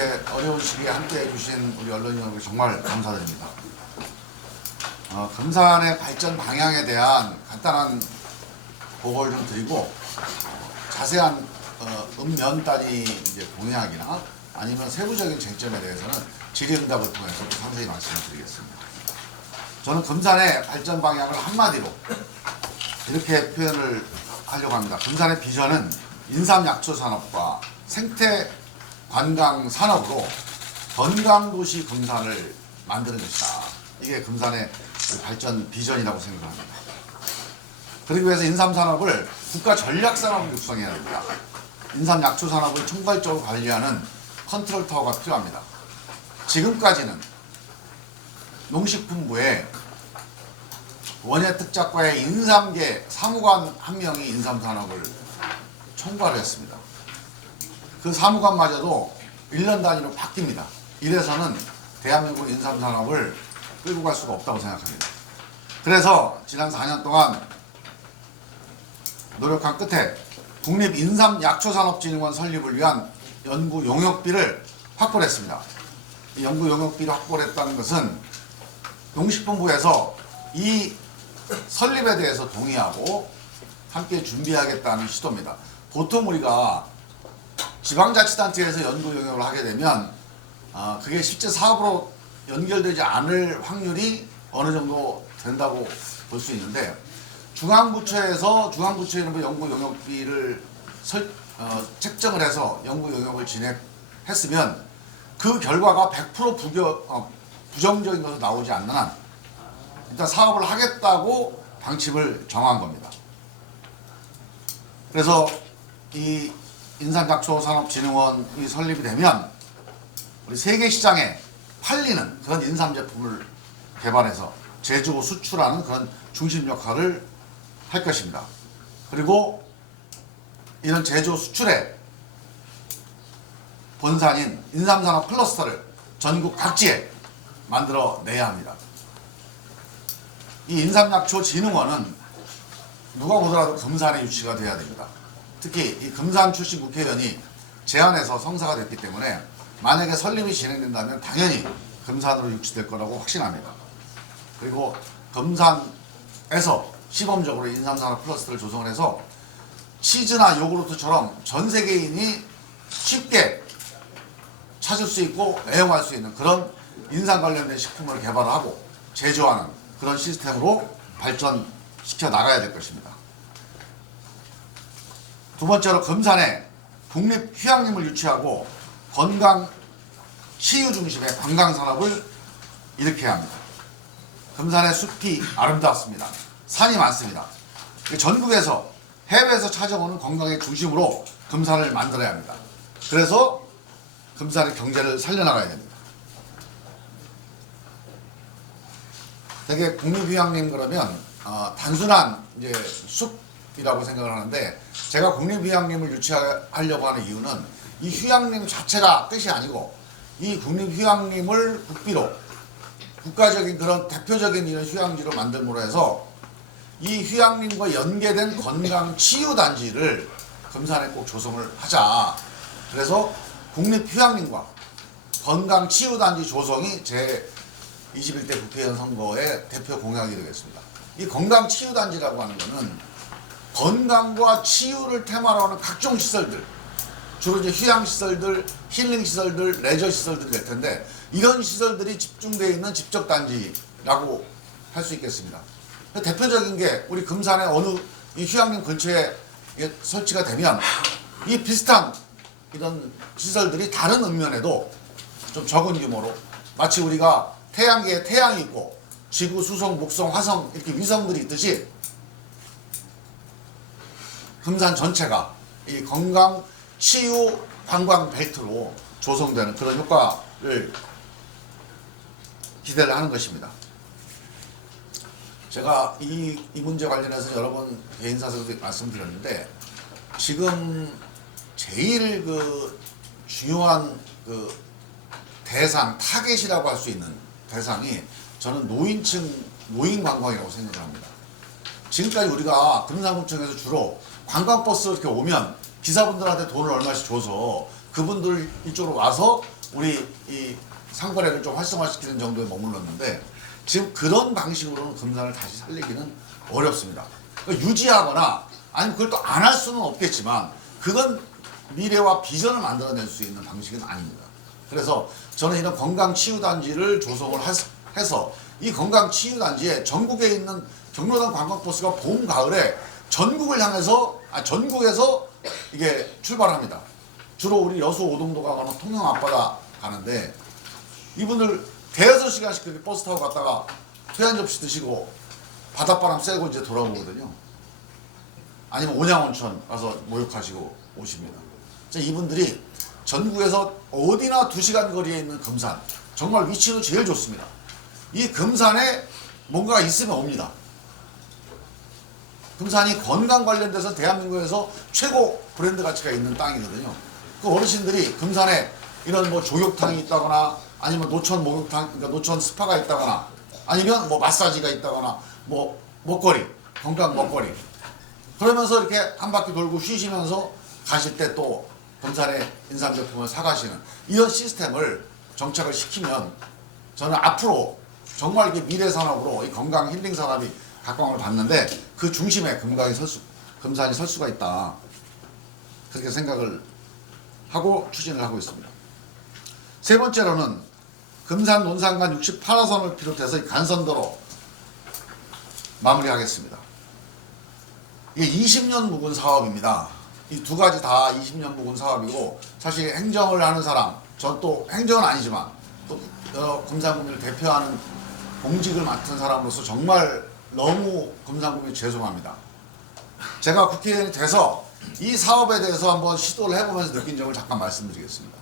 이렇게 어려운 시기에 함께 해주신 우리 언론 여러분 정말 감사드립니다. 금산의 발전 방향에 대한 간단한 보고를 좀 드리고 자세한 면 단위 이제 공약이나 아니면 세부적인 쟁점에 대해서는 질의응답을 통해서 상세히 말씀을 드리겠습니다. 저는 금산의 발전 방향을 한마디로 이렇게 표현을 하려고 합니다. 금산의 비전은 인삼약초 산업과 생태 관광 산업으로 건강도시 금산을 만드는 것이다. 이게 금산의 발전 비전이라고 생각합니다. 그러기 위해서 인삼산업을 국가 전략산업을 육성해야 됩니다. 인삼약초 산업을 총괄적으로 관리하는 컨트롤 타워가 필요합니다. 지금까지는 농식품부에 원예특작과의 인삼계 사무관 한 명이 인삼산업을 총괄을 했습니다. 그 사무관마저도 1년 단위로 바뀝니다. 이래서는 대한민국 인삼산업을 끌고 갈 수가 없다고 생각합니다. 그래서 지난 4년 동안 노력한 끝에 국립인삼약초산업진흥원 설립을 위한 연구 용역비를 확보를 했습니다. 이 연구 용역비를 확보를 했다는 것은 농식품부에서 이 설립에 대해서 동의하고 함께 준비하겠다는 시도입니다. 보통 우리가 지방자치단체에서 연구 용역을 하게 되면 그게 실제 사업으로 연결되지 않을 확률이 어느 정도 된다고 볼 수 있는데 중앙부처에서 중앙부처 이름의 연구 용역비를 책정을 해서 연구 용역을 진행했으면 그 결과가 100% 부정적인 것으로 나오지 않는 한 일단 사업을 하겠다고 방침을 정한 겁니다. 그래서 이 인삼약초산업진흥원이 설립이 되면 우리 세계 시장에 팔리는 그런 인삼 제품을 개발해서 제조 수출하는 그런 중심 역할을 할 것입니다. 그리고 이런 제조 수출의 본산인 인삼산업 클러스터를 전국 각지에 만들어내야 합니다. 이 인삼약초진흥원은 누가 보더라도 금산에 유치가 돼야 됩니다. 특히 이 금산 출신 국회의원이 제안해서 성사가 됐기 때문에 만약에 설립이 진행된다면 당연히 금산으로 유치될 거라고 확신합니다. 그리고 금산에서 시범적으로 인삼산업 클러스터를 조성을 해서 치즈나 요구르트처럼 전 세계인이 쉽게 찾을 수 있고 애용할 수 있는 그런 인삼 관련된 식품을 개발하고 제조하는 그런 시스템으로 발전시켜 나가야 될 것입니다. 두 번째로 금산에 국립휴양림을 유치하고 건강 치유 중심의 관광산업을 일으켜야 합니다. 금산의 숲이 아름답습니다. 산이 많습니다. 전국에서 해외에서 찾아오는 건강의 중심으로 금산을 만들어야 합니다. 그래서 금산의 경제를 살려나가야 됩니다. 되게 국립휴양림 그러면 단순한 이제 숲이라고 생각을 하는데 제가 국립휴양림을 유치하려고 하는 이유는 이 휴양림 자체가 뜻이 아니고 이 국립휴양림을 국비로 국가적인 그런 대표적인 이런 휴양지로 만들므로 해서 이 휴양림과 연계된 건강치유단지를 금산에 꼭 조성을 하자. 그래서 국립휴양림과 건강치유단지 조성이 제 21대 국회의원 선거의 대표 공약이 되겠습니다. 이 건강치유단지라고 하는 것은 건강과 치유를 테마로 하는 각종 시설들, 주로 이제 휴양시설들, 힐링시설들, 레저시설들이 될 텐데 이런 시설들이 집중되어 있는 집적단지라고 할 수 있겠습니다. 대표적인 게 우리 금산의 어느 이 휴양림 근처에 설치가 되면 이 비슷한 이런 시설들이 다른 읍면에도 좀 적은 규모로 마치 우리가 태양계에 태양이 있고 지구, 수성, 목성, 화성 이렇게 위성들이 있듯이 금산 전체가 이 건강, 치유, 관광 벨트로 조성되는 그런 효과를 기대를 하는 것입니다. 제가 이 문제 관련해서 여러 번 개인사석에서 말씀드렸는데 지금 제일 중요한 대상, 타겟이라고 할 수 있는 대상이 저는 노인 관광이라고 생각을 합니다. 지금까지 우리가 금산구청에서 주로 관광버스 이렇게 오면 기사분들한테 돈을 얼마씩 줘서 그분들 이쪽으로 와서 우리 이 상거래를 좀 활성화시키는 정도에 머물렀는데 지금 그런 방식으로는 금산을 다시 살리기는 어렵습니다. 그러니까 유지하거나 아니면 그걸 또 안 할 수는 없겠지만 그건 미래와 비전을 만들어낼 수 있는 방식은 아닙니다. 그래서 저는 이런 건강치유단지를 조성을 해서 이 건강치유단지에 전국에 있는 경로당 관광버스가 봄, 가을에 전국을 향해서 전국에서 이게 출발합니다. 주로 우리 여수 오동도 가거나 통영 앞바다 가는데 이분들 대여섯 시간씩 그렇게 버스 타고 갔다가 회 한 접시 드시고 바닷바람 쐬고 이제 돌아오거든요. 아니면 온양온천 가서 목욕하시고 오십니다. 이분들이 전국에서 어디나 2시간 거리에 있는 금산, 정말 위치도 제일 좋습니다. 이 금산에 뭔가가 있으면 옵니다. 금산이 건강 관련돼서 대한민국에서 최고 브랜드 가치가 있는 땅이거든요. 그 어르신들이 금산에 이런 뭐 조욕탕이 있다거나 아니면 노천 목욕탕, 그러니까 노천 스파가 있다거나 아니면 뭐 마사지가 있다거나 뭐 먹거리, 건강 먹거리. 그러면서 이렇게 한 바퀴 돌고 쉬시면서 가실 때 또 금산의 인삼제품을 사가시는 이런 시스템을 정착을 시키면 저는 앞으로 정말 이게 미래 산업으로 이 건강 힐링 산업이 각광을 받는데 그 중심에 금산이 설 수가 있다. 그렇게 생각을 하고 추진을 하고 있습니다. 세 번째로는 금산 논산간 68호선을 비롯해서 이 간선도로 마무리하겠습니다. 이게 20년 묵은 사업입니다. 이 두 가지 다 20년 묵은 사업이고 사실 행정을 하는 사람, 전 또 행정은 아니지만 또 금산구민을 대표하는 공직을 맡은 사람으로서 정말 너무 금산구민이 죄송합니다. 제가 국회의원이 돼서 이 사업에 대해서 한번 시도를 해보면서 느낀 점을 잠깐 말씀드리겠습니다.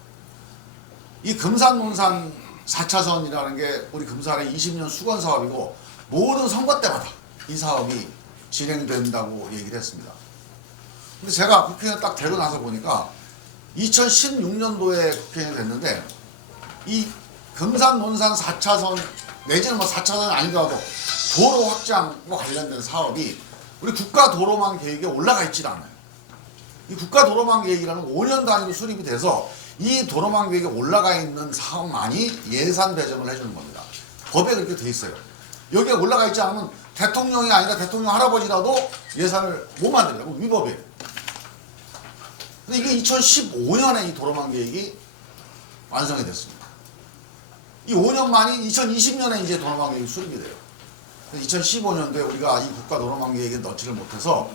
이 금산 논산 4차선이라는 게 우리 금산의 20년 수건 사업이고 모든 선거 때마다 이 사업이 진행된다고 얘기를 했습니다. 근데 제가 국회의원 딱 되고 나서 보니까 2016년도에 국회의원이 됐는데 이 금산 논산 4차선 내지는 뭐 4차선이 아니더라도 도로 확장과 관련된 사업이 우리 국가도로망 계획에 올라가 있지도 않아요. 이 국가도로망 계획이라는 5년 단위로 수립이 돼서 이 도로망 계획에 올라가 있는 사업만이 예산 배정을 해주는 겁니다. 법에 그렇게 돼 있어요. 여기에 올라가 있지 않으면 대통령이 아니라 대통령 할아버지라도 예산을 못 만들려고 위법이에요. 근데 이게 2015년에 이 도로망 계획이 완성이 됐습니다. 이 5년 만이 2020년에 이제 도로망 계획이 수립이 돼요. 2015년도에 우리가 이 국가도로망 계획에 넣지를 못해서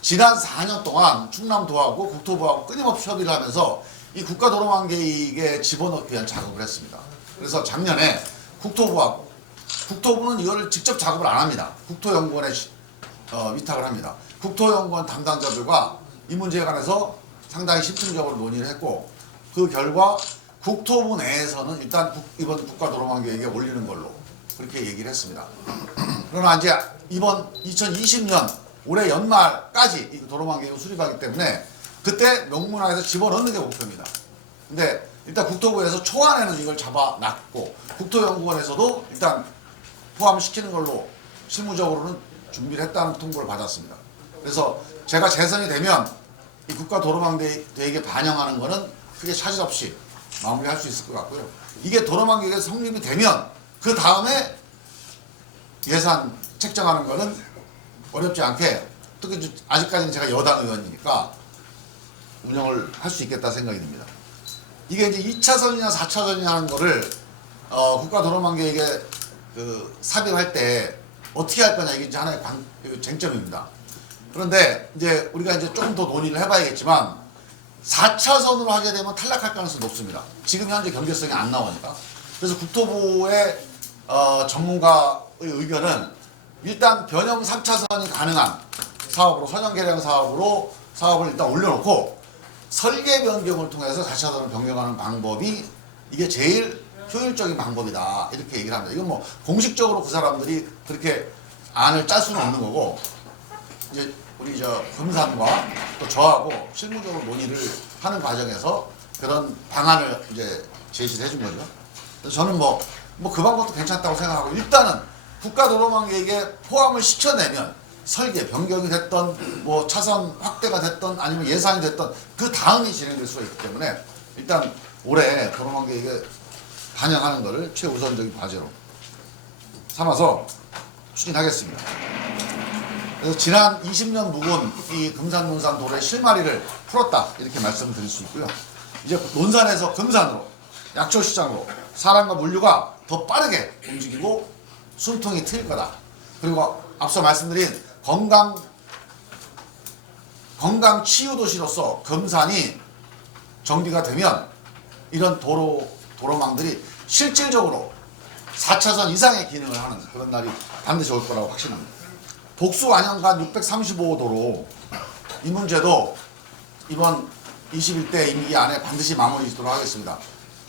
지난 4년 동안 충남도하고 국토부하고 끊임없이 협의를 하면서 이 국가도로망 계획에 집어넣기 위한 작업을 했습니다. 그래서 작년에 국토부는 이거를 직접 작업을 안 합니다. 국토연구원에 위탁을 합니다. 국토연구원 담당자들과 이 문제에 관해서 상당히 심층적으로 논의를 했고 그 결과 국토부 내에서는 일단 이번 국가도로망 계획에 올리는 걸로 그렇게 얘기를 했습니다. 그러나 이제 이번 2020년 올해 연말까지 이 도로망 계획을 수립하기 때문에 그때 명문화에서 집어넣는 게 목표입니다. 근데 일단 국토부에서 초안에는 이걸 잡아놨고 국토연구원에서도 일단 포함시키는 걸로 실무적으로는 준비를 했다는 통보를 받았습니다. 그래서 제가 재선이 되면 이 국가도로망 계획에 반영하는 거는 크게 차질 없이 마무리할 수 있을 것 같고요. 이게 도로망 계획이 성립이 되면 그 다음에 예산 책정하는 거는 어렵지 않게 특히 아직까지는 제가 여당 의원이니까 운영을 할 수 있겠다 생각이 듭니다. 이게 이제 2차선이나 4차선이나 하는 거를 국가도로망 계획에 삽입할 때 어떻게 할 거냐 이게 이제 하나의 쟁점입니다. 그런데 이제 우리가 이제 조금 더 논의를 해봐야겠지만 4차선으로 하게 되면 탈락할 가능성이 높습니다. 지금 현재 경제성이 안 나오니까. 그래서 국토부의 전문가의 의견은 일단 변형 3차선이 가능한 사업으로 선형 개량 사업으로 사업을 일단 올려놓고 설계 변경을 통해서 4차선을 변경하는 방법이 이게 제일 효율적인 방법이다 이렇게 얘기를 합니다. 이건 뭐 공식적으로 그 사람들이 그렇게 안을 짤 수는 없는 거고 이제 우리 금산과 또 저하고 실무적으로 논의를 하는 과정에서 그런 방안을 이제 제시를 해준 거죠. 그래서 저는 뭐 그 방법도 괜찮다고 생각하고 일단은 국가도로망 계획에 포함을 시켜내면 설계 변경이 됐던 뭐 차선 확대가 됐던 아니면 예산이 됐던 그 다음이 진행될 수가 있기 때문에 일단 올해 도로망 계획에 반영하는 것을 최우선적인 과제로 삼아서 추진하겠습니다. 그래서 지난 20년 묵은 이 금산 논산 도로의 실마리를 풀었다 이렇게 말씀을 드릴 수 있고요. 이제 논산에서 금산으로 약초시장으로 사람과 물류가 더 빠르게 움직이고 숨통이 트일 거다. 그리고 앞서 말씀드린 건강 치유 도시로서 금산이 정비가 되면 이런 도로망들이 실질적으로 4차선 이상의 기능을 하는 그런 날이 반드시 올 거라고 확신합니다. 복수 안양간 635도로 이 문제도 이번 21대 임기 안에 반드시 마무리 짓도록 하겠습니다.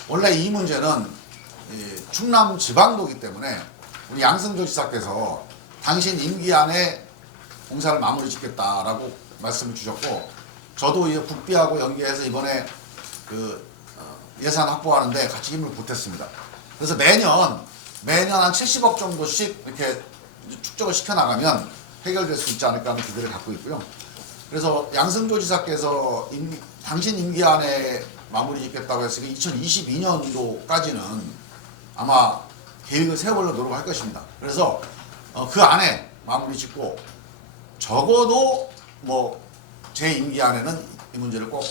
원래 이 문제는 충남 지방도이기 때문에 우리 양승조 지사께서 당신 임기 안에 공사를 마무리 짓겠다라고 말씀을 주셨고, 저도 이 국비하고 연계해서 이번에 예산 확보하는데 같이 힘을 보탰습니다. 그래서 매년 한 70억 정도씩 이렇게 축적을 시켜나가면 해결될 수 있지 않을까 하는 기대를 갖고 있고요. 그래서 양승조 지사께서 당신 임기 안에 마무리 짓겠다고 했으니 2022년도까지는 아마 계획을 세우려고 노력할 것입니다. 그래서 그 안에 마무리 짓고 적어도 제 임기 안에는 이 문제를 꼭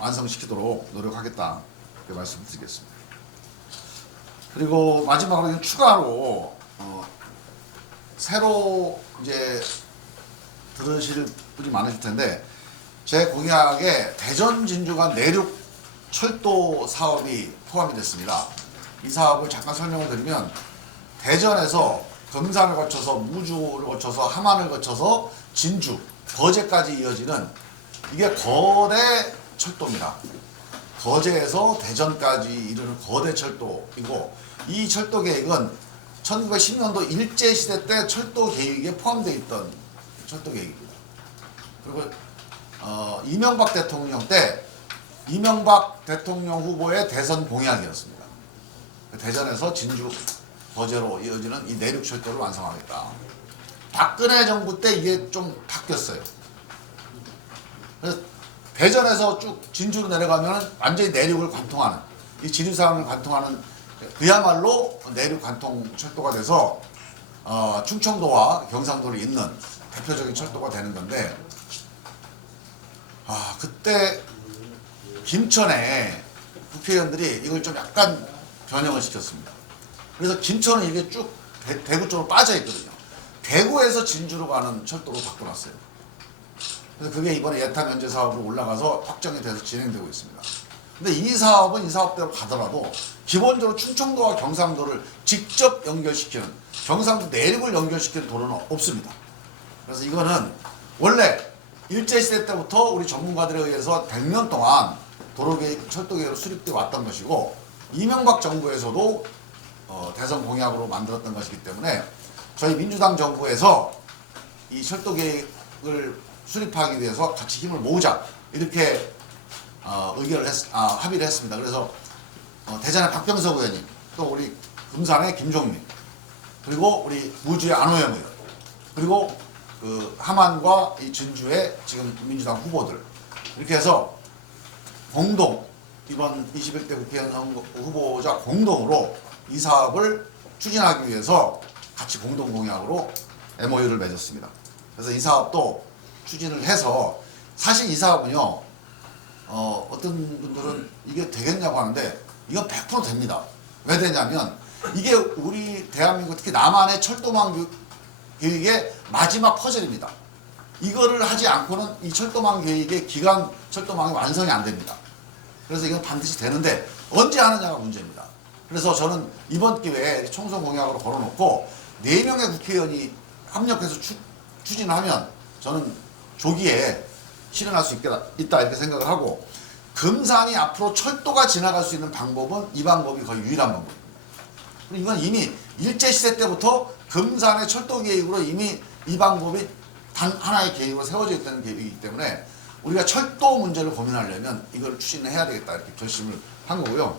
완성시키도록 노력하겠다 이렇게 말씀드리겠습니다. 그리고 마지막으로 추가로 새로 이제 들으실 분이 많으실 텐데, 제 공약에 대전 진주간 내륙 철도 사업이 포함이 됐습니다. 이 사업을 잠깐 설명을 드리면, 대전에서 금산을 거쳐서 무주를 거쳐서 함안을 거쳐서 진주, 거제까지 이어지는 이게 거대 철도입니다. 거제에서 대전까지 이르는 거대 철도이고, 이 철도 계획은 1910년도 일제시대 때 철도 계획에 포함되어 있던 철도 계획입니다. 그리고 이명박 대통령 때 이명박 대통령 후보의 대선 공약이었습니다. 대전에서 진주, 거제로 이어지는 이 내륙 철도를 완성하겠다. 박근혜 정부 때 이게 좀 바뀌었어요. 그래서 대전에서 쭉 진주로 내려가면 완전히 내륙을 관통하는, 이 지리산을 관통하는 그야말로 내륙 관통 철도가 돼서 충청도와 경상도를 잇는 대표적인 철도가 되는 건데, 그때 김천에 국회의원들이 이걸 좀 약간 변형을 시켰습니다. 그래서 김천은 이게 쭉 대구 쪽으로 빠져 있거든요. 대구에서 진주로 가는 철도로 바꿔놨어요. 그래서 그게 이번에 예타 면제 사업으로 올라가서 확정이 돼서 진행되고 있습니다. 근데 이 사업은 이 사업대로 가더라도 기본적으로 충청도와 경상도를 직접 연결시키는, 경상도 내륙을 연결시키는 도로는 없습니다. 그래서 이거는 원래 일제시대 때부터 우리 전문가들에 의해서 100년 동안 도로계획, 철도계획으로 수립되어 왔던 것이고, 이명박 정부에서도 대선 공약으로 만들었던 것이기 때문에 저희 민주당 정부에서 이 철도계획을 수립하기 위해서 같이 힘을 모으자 이렇게 합의를 했습니다. 그래서 대전의 박병석 의원님, 또 우리 금산의 김종민, 그리고 우리 무주의 안호영 의원, 그리고 함안과 이 진주의 지금 민주당 후보들, 이렇게 해서 공동 이번 21대 국회의원 후보자 공동으로 이 사업을 추진하기 위해서 같이 공동 공약으로 MOU를 맺었습니다. 그래서 이 사업도 추진을 해서, 사실 이 사업은요, 어떤 분들은 이게 되겠냐고 하는데 이건 100% 됩니다. 왜 되냐면 이게 우리 대한민국, 특히 남한의 철도망 계획의 마지막 퍼즐입니다. 이거를 하지 않고는 이 철도망 계획의 기간 철도망이 완성이 안 됩니다. 그래서 이건 반드시 되는데 언제 하느냐가 문제입니다. 그래서 저는 이번 기회에 총선 공약으로 걸어놓고 4명의 국회의원이 합력해서 추진하면 저는 조기에 실현할 수 있다 이렇게 생각을 하고, 금산이 앞으로 철도가 지나갈 수 있는 방법은 이 방법이 거의 유일한 방법입니다. 그리고 이건 이미 일제시대 때부터 금산의 철도 계획으로 이미 이 방법이 단 하나의 계획으로 세워져 있다는 계획이기 때문에 우리가 철도 문제를 고민하려면 이걸 추진해야 되겠다 이렇게 결심을 한 거고요.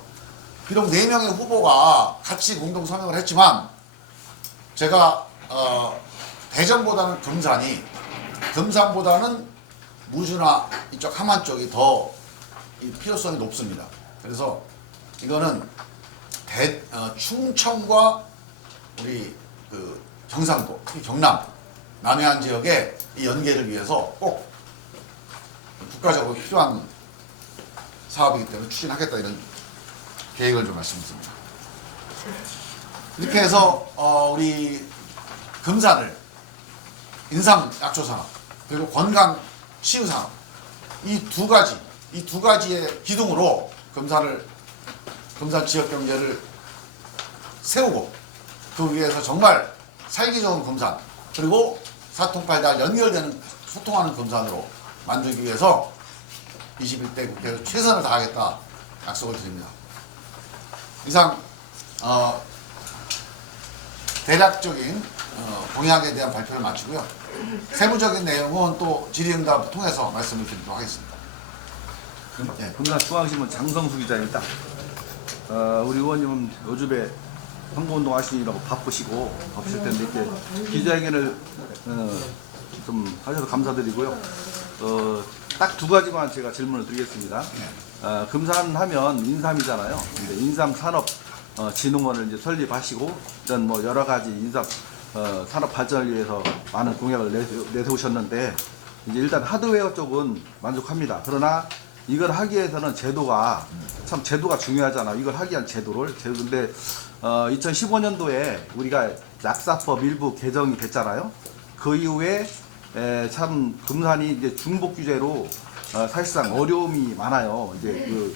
비록 4명의 후보가 같이 공동 서명을 했지만 제가 대전보다는 금산보다는 무주나 이쪽 함안 쪽이 더 필요성이 높습니다. 그래서 이거는 충청과 우리 그 경상도, 특히 경남, 남해안 지역의 이 연계를 위해서 꼭 국가적으로 필요한 사업이기 때문에 추진하겠다 이런 계획을 좀 말씀드립니다. 이렇게 해서 우리 금산을 인삼약초산업 그리고 건강치유산업 이 두 가지의 기둥으로 금산 지역 경제를 세우고 그 위에서 정말 살기 좋은 금산 그리고 사통팔달 연결되는 소통하는 금산으로 만들기 위해서 21대 국회에서 최선을 다하겠다 약속을 드립니다. 이상 대략적인 공약에 대한 발표를 마치고요. 세부적인 내용은 또 질의응답을 통해서 말씀을 드리도록 하겠습니다. 금산중앙신문 장성수 기자입니다. 우리 의원님은 요즘에 선거운동 하시느라고 바쁘시고 바쁘실 텐데 이렇게 기자회견을 좀 하셔서 감사드리고요. 딱 두 가지만 제가 질문을 드리겠습니다. 금산하면 인삼이잖아요. 근데 인삼산업 진흥원을 이제 설립하시고 이런 뭐 여러 가지 인삼 산업 발전을 위해서 많은 공약을 내세우셨는데 이제 일단 하드웨어 쪽은 만족합니다. 그러나 이걸 하기 위해서는 제도가 중요하잖아. 이걸 하기 위한 제도인데 2015년도에 우리가 약사법 일부 개정이 됐잖아요. 그 이후에 참 금산이 이제 중복 규제로 사실상 어려움이 많아요. 이제 그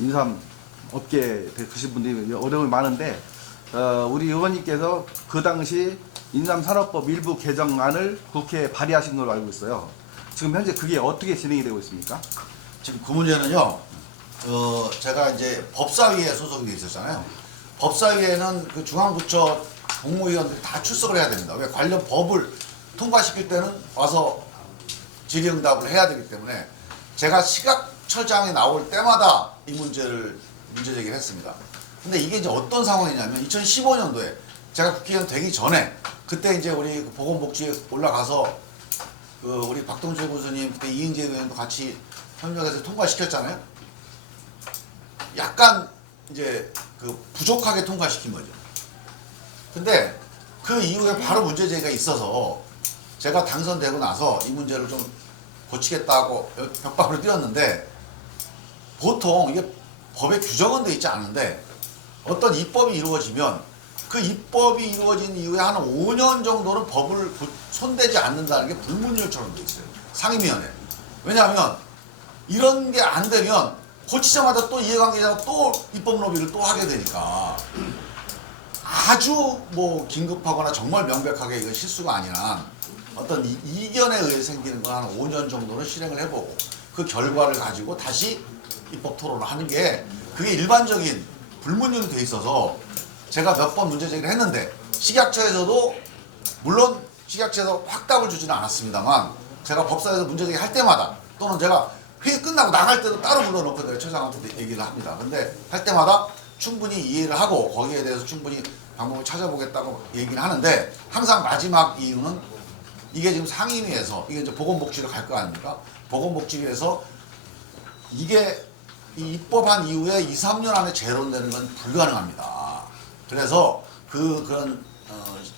인삼 업계 계신 분들이 어려움이 많은데 우리 의원님께서 그 당시 인삼산업법 일부 개정안을 국회에 발의하신 걸로 알고 있어요. 지금 현재 그게 어떻게 진행이 되고 있습니까? 지금 그 문제는요. 제가 이제 법사위에 소속이 돼 있었잖아요. 법사위에는 그 중앙부처 국무위원들이 다 출석을 해야 됩니다. 왜 관련 법을 통과시킬 때는 와서 질의응답을 해야 되기 때문에 제가 시각처장에 나올 때마다 이 문제 제기를 했습니다. 근데 이게 이제 어떤 상황이냐면 2015년도에 제가 국회의원 되기 전에 그때 이제 우리 보건복지에 올라가서 그 우리 박동철 교수님 그때 이인재 의원도 같이 협력해서 통과시켰잖아요. 약간 이제 그 부족하게 통과시킨 거죠. 근데 그 이후에 바로 문제 제기가 있어서 제가 당선되고 나서 이 문제를 좀 고치겠다고 벽박으로 뛰었는데 보통 이게 법에 규정은 돼 있지 않은데 어떤 입법이 이루어지면 그 입법이 이루어진 이후에 한 5년 정도는 법을 손대지 않는다는 게 불문율처럼 돼 있어요. 상임위원회. 왜냐하면 이런 게 안 되면 고치자마자 또 이해관계자가 또 입법 로비를 또 하게 되니까 아주 뭐 긴급하거나 정말 명백하게 이거 실수가 아닌 한 어떤 이견에 의해 생기는 거 한 5년 정도는 실행을 해보고 그 결과를 가지고 다시 입법 토론을 하는 게 그게 일반적인 불문율이 돼 있어서 제가 몇 번 문제 제기를 했는데 식약처에서도 물론 식약처에서 확답을 주지는 않았습니다만 제가 법사에서 문제 제기 할 때마다 또는 제가 회의 끝나고 나갈 때도 따로 불러놓고 내가 처장한테 얘기를 합니다. 근데 할 때마다 충분히 이해를 하고 거기에 대해서 충분히 방법을 찾아보겠다고 얘기를 하는데 항상 마지막 이유는 이게 지금 상임위에서 이게 이제 보건복지로 갈 거 아닙니까? 보건복지위에서 이게 이 입법한 이후에 2, 3년 안에 재론되는 건 불가능합니다. 그래서 그런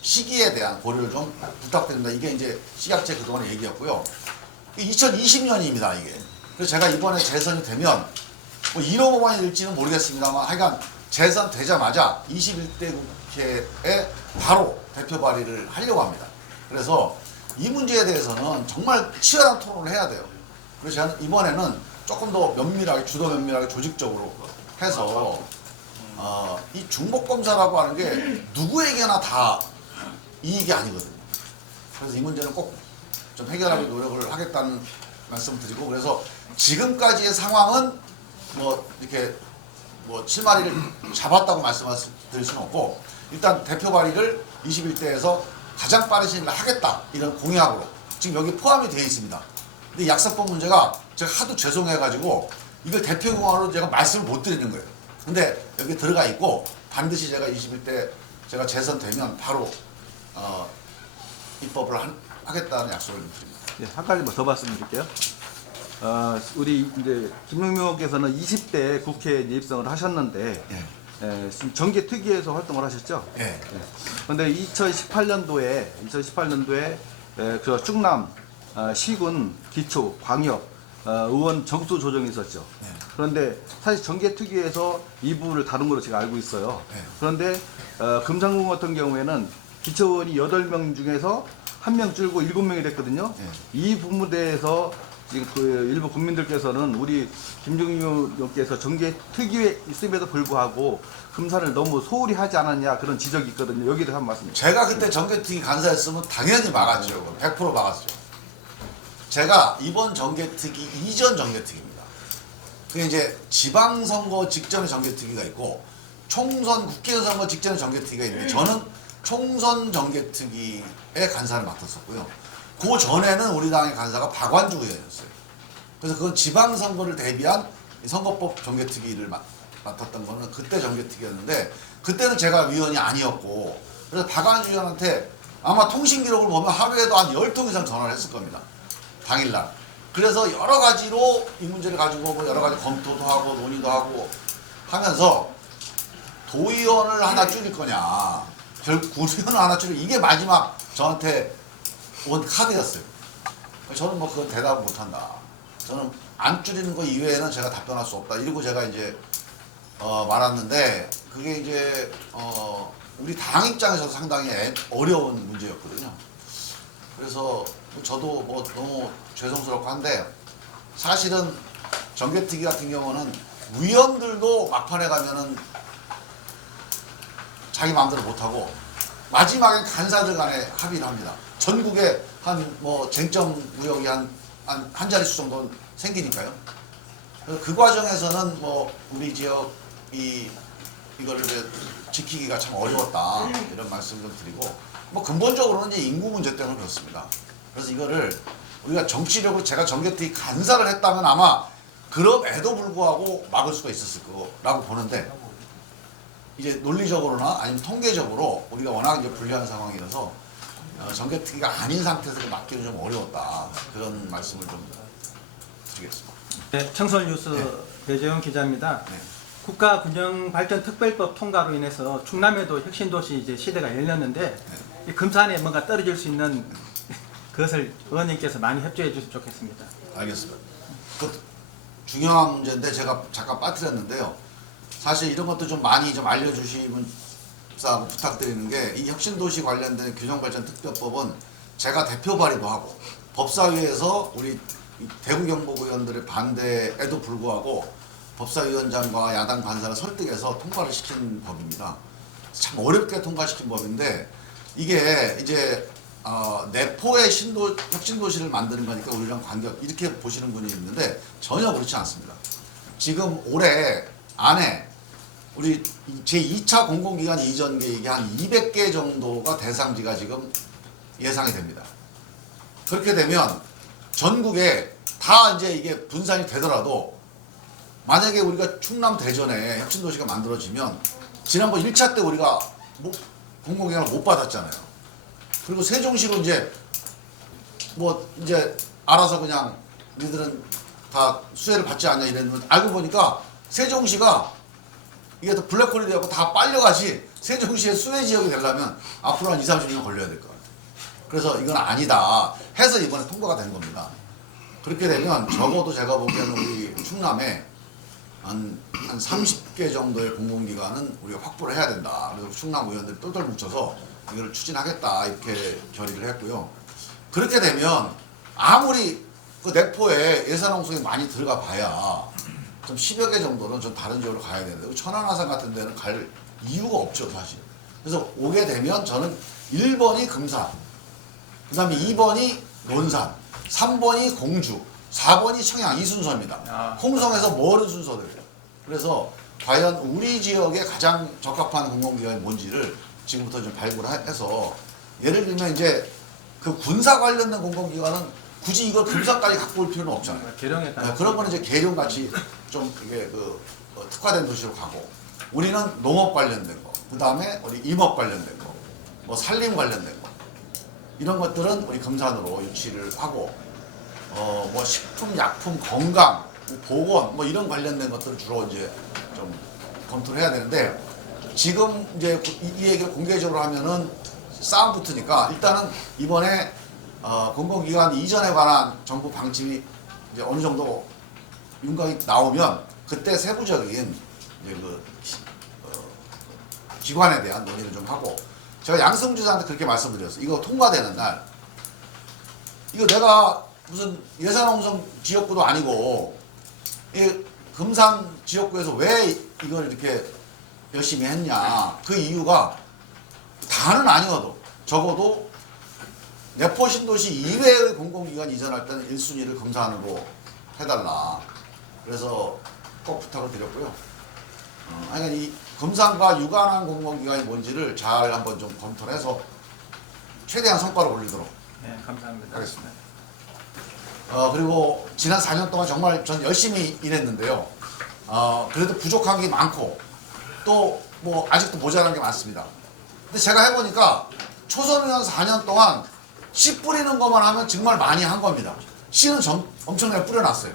시기에 대한 고려를 좀 부탁드립니다. 이게 이제 식약처 그동안의 얘기였고요. 2020년입니다, 이게. 그래서 제가 이번에 재선이 되면 뭐 1호만이 될지는 모르겠습니다만 하여간 재선되자마자 21대 국회에 바로 대표 발의를 하려고 합니다. 그래서 이 문제에 대해서는 정말 치열한 토론을 해야 돼요. 그래서 저는 이번에는 조금 더 면밀하게, 주도 면밀하게 조직적으로 해서 이 중복검사라고 하는 게 누구에게나 다 이익이 아니거든요. 그래서 이 문제는 꼭 좀 해결하기 노력을 하겠다는 말씀을 드리고 그래서 지금까지의 상황은 뭐 이렇게 뭐 7마리를 잡았다고 말씀드릴 수는 없고 일단 대표 발의를 21대에서 가장 빠른 시일 내에 하겠다 이런 공약으로 지금 여기 포함이 되어 있습니다. 근데 약사법 문제가 제가 하도 죄송해가지고 이걸 대표공화로 제가 말씀을 못 드리는 거예요. 근데 여기 들어가 있고 반드시 제가 21대 제가 재선되면 바로 입법을 하겠다는 약속을 드립니다. 한 가지만 더 말씀드릴게요. 우리 이제 김용명께서는 20대 국회에 이제 입성을 하셨는데 정계 특위에서 활동을 하셨죠. 예. 그런데 2018년도에 그 충남 시군 기초 광역 의원 정수 조정이 있었죠. 그런데 사실 정계특위에서 이 부분을 다룬 걸로 제가 알고 있어요. 그런데 금상군 같은 경우에는 기초의원이 8명 중에서 1명 줄고 7명이 됐거든요. 이 부분에 대해서 지금 그 일부 국민들께서는 우리 김종인 의원께서 정계특위에 있음에도 불구하고 금산을 너무 소홀히 하지 않았냐 그런 지적이 있거든요. 여기에 대해서 한 말씀. 제가 그때 정계특위 간사였으면 당연히 막았죠. 100% 막았죠. 제가 이번 정계특위 이전 정계특위입니다. 그게 이제 지방선거 직전의 정계특위가 있고 총선 국회의원 선거 직전의 정계특위가 있는데 저는 총선 정계특위의 간사를 맡았었고요. 그 전에는 우리 당의 간사가 박완주 의원이었어요. 그래서 그건 지방선거를 대비한 선거법 정계특위를 맡았던 거는 그때 정계특위였는데 그때는 제가 위원이 아니었고 그래서 박완주 의원한테 아마 통신 기록을 보면 하루에도 한 10통 이상 전화를 했을 겁니다. 당일날. 그래서 여러 가지로 이 문제를 가지고 뭐 여러 가지 검토도 하고 논의도 하고 하면서 도의원을 하나 줄일 거냐, 결국 군의원을 하나 줄일 이게 마지막 저한테 온 카드였어요. 저는 뭐 그건 대답을 못한다. 저는 안 줄이는 거 이외에는 제가 답변할 수 없다. 이러고 제가 이제 말았는데 그게 이제 우리 당 입장에서도 상당히 어려운 문제였거든요. 그래서 저도 뭐 너무 죄송스럽고 한데 사실은 정계특위 같은 경우는 위원들도 막판에 가면은 자기 마음대로 못하고 마지막엔 간사들 간에 합의를 합니다. 전국에 한 뭐 쟁점 구역이 한 자릿수 정도는 생기니까요. 그래서 그 과정에서는 뭐 우리 지역이 이거를 이제 지키기가 참 어려웠다 이런 말씀을 좀 드리고 뭐 근본적으로는 이제 인구 문제 때문에 그렇습니다. 그래서 이거를 우리가 정치력으로 제가 정계특위 간사를 했다면 아마 그럼에도 불구하고 막을 수가 있었을 거라고 보는데 이제 논리적으로나 아니면 통계적으로 우리가 워낙 이제 불리한 상황이라서 정계특위가 아닌 상태에서 막기는 좀 어려웠다 그런 말씀을 좀 드리겠습니다. 네, 청솔뉴스 배재용 기자입니다. 네. 국가군영발전특별법 통과로 인해서 충남에도 혁신도시 이제 시대가 열렸는데 이 금산에 뭔가 떨어질 수 있는 그것을 의원님께서 많이 협조해 주시면 좋겠습니다. 알겠습니다. 그 중요한 문제인데 제가 잠깐 빠뜨렸는데요. 사실 이런 것도 좀 많이 좀 알려주시면 부탁드리는 게 이 혁신도시 관련된 균형발전특별법은 제가 대표 발의도 하고 법사위에서 우리 대구 경북 의원들의 반대에도 불구하고 법사위원장과 야당 간사를 설득해서 통과를 시킨 법입니다. 참 어렵게 통과시킨 법인데 이게 이제 내포의 혁신도시를 만드는 거니까 우리랑 관계 이렇게 보시는 분이 있는데 전혀 그렇지 않습니다. 지금 올해 안에 우리 제2차 공공기관 이전 계획이 한 200개 정도가 대상지가 지금 예상이 됩니다. 그렇게 되면 전국에 다 이제 이게 분산이 되더라도 만약에 우리가 충남 대전에 혁신도시가 만들어지면 지난번 1차 때 우리가 공공기관을 못 받았잖아요. 그리고 세종시로 이제 뭐 이제 알아서 그냥 니들은 다 수혜를 받지 않냐 이랬는데 알고 보니까 세종시가 이게 또 블랙홀이 되고 다 빨려가지 세종시의 수혜 지역이 되려면 앞으로 한 2, 30년 걸려야 될 것 같아요. 그래서 이건 아니다 해서 이번에 통과가 된 겁니다. 그렇게 되면 적어도 제가 보기에는 우리 충남에 한 30개 정도의 공공기관은 우리가 확보를 해야 된다. 그래서 충남 의원들이 똘똘 뭉쳐서 이거를 추진하겠다 이렇게 결의를 했고요. 그렇게 되면 아무리 그 내포에 예산 홍성이 많이 들어가 봐야 좀 10여 개 정도는 좀 다른 지역으로 가야 되는데 천안화산 같은 데는 갈 이유가 없죠 사실. 그래서 오게 되면 저는 1번이 금산, 그 다음에 2번이 논산, 3번이 공주, 4번이 청양 이 순서입니다. 홍성에서 멀은 순서들이에요. 그래서 과연 우리 지역에 가장 적합한 공공기관이 뭔지를 지금부터 좀 발굴해서 예를 들면 이제 그 군사 관련된 공공기관은 굳이 이걸 금산까지 갖고 올 필요는 없잖아요. 계룡에 따라 그런 거는 이제 계룡같이 좀 이게 특화된 도시로 가고 우리는 농업 관련된 거, 그 다음에 우리 임업 관련된 거, 뭐 산림 관련된 거 이런 것들은 우리 금산으로 유치를 하고 뭐 식품, 약품, 건강, 보건 뭐 이런 관련된 것들을 주로 이제 좀 검토를 해야 되는데 지금 이제 이 얘기를 공개적으로 하면은 싸움 붙으니까 일단은 이번에 공공기관 이전에 관한 정부 방침이 이제 어느 정도 윤곽이 나오면 그때 세부적인 이제 기관에 대한 논의를 좀 하고 제가 양승주사한테 그렇게 말씀드렸어요. 이거 통과되는 날 이거 내가 무슨 예산홍성 지역구도 아니고 이 금산 지역구에서 왜 이걸 이렇게 열심히 했냐 그 이유가 다는 아니어도 적어도 내포 신도시 이외의 공공기관 이전할 때는 1순위를 금산으로 해달라. 그래서 꼭 부탁을 드렸고요. 하여간 이 금산과 유관한 공공기관이 뭔지를 잘 한번 좀 검토를 해서 최대한 성과를 올리도록 네, 감사합니다. 하겠습니다. 그리고 지난 4년 동안 정말 전 열심히 일했는데요. 그래도 부족한 게 많고 또 뭐 아직도 모자란 게 많습니다. 근데 제가 해보니까 초선의원 4년 동안 씨 뿌리는 것만 하면 정말 많이 한 겁니다. 씨는 엄청나게 뿌려놨어요.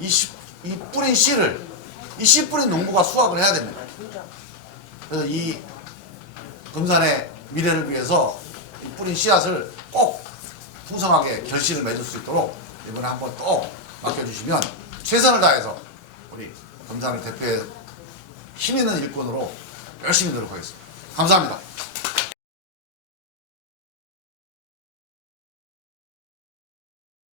이 뿌린 씨를 이 씨 뿌린 농부가 수확을 해야 됩니다. 그래서 이 금산의 미래를 위해서 이 뿌린 씨앗을 꼭 풍성하게 결실을 맺을 수 있도록 이번에 한번 또 맡겨주시면 최선을 다해서 우리 금산을 대표해 힘 있는 일꾼으로 열심히 노력하겠습니다. 감사합니다.